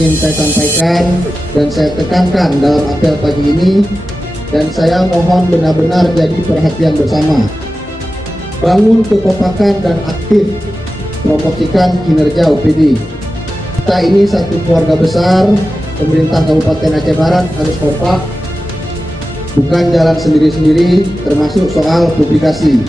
ingin saya sampaikan dan saya tekankan dalam apel pagi ini, dan saya mohon benar-benar jadi perhatian bersama. Bangun kekompakan dan aktif promosikan kinerja OPD. Kita ini satu keluarga besar. Pemerintah Kabupaten Aceh Barat harus kompak, bukan jalan sendiri-sendiri, termasuk soal publikasi.